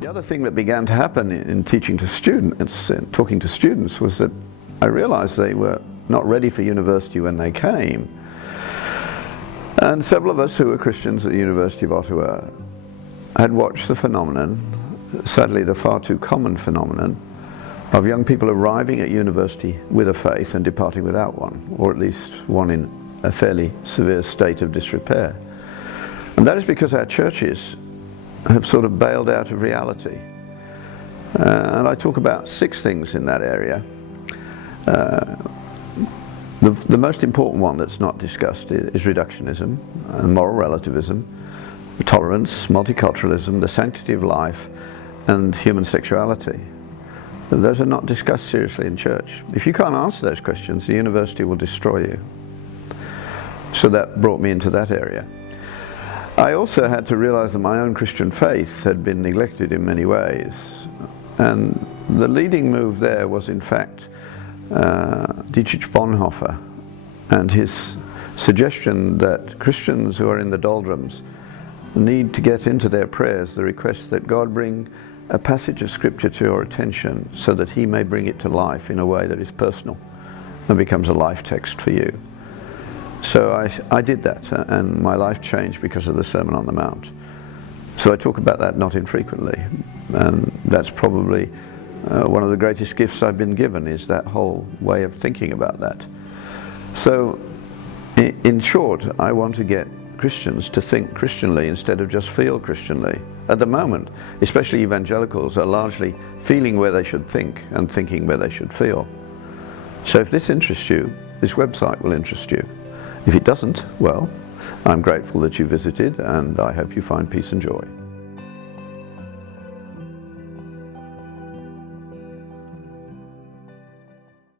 The other thing that began to happen in teaching to students, and talking to students, was that I realized they were not ready for university when they came. And several of us who were Christians at the University of Ottawa had watched the phenomenon, sadly the far too common phenomenon, of young people arriving at university with a faith and departing without one, or at least one in a fairly severe state of disrepair. And that is because our churches have sort of bailed out of reality. And I talk about 6 things in that area. The most important one that's not discussed is reductionism and moral relativism, tolerance, multiculturalism, the sanctity of life, and human sexuality. Those are not discussed seriously in church. If you can't answer those questions, the university will destroy you. So that brought me into that area. I also had to realize that my own Christian faith had been neglected in many ways. And the leading move there was, in fact, Dietrich Bonhoeffer and his suggestion that Christians who are in the doldrums need to get into their prayers the request that God bring a passage of Scripture to your attention so that He may bring it to life in a way that is personal and becomes a life text for you. So I did that, and my life changed because of the Sermon on the Mount. So I talk about that not infrequently, and that's probably one of the greatest gifts I've been given, is that whole way of thinking about that. So in short, I want to get Christians to think Christianly instead of just feel Christianly. At the moment, especially evangelicals are largely feeling where they should think and thinking where they should feel. So if this interests you, this website will interest you. If it doesn't, well, I'm grateful that you visited, and I hope you find peace and joy.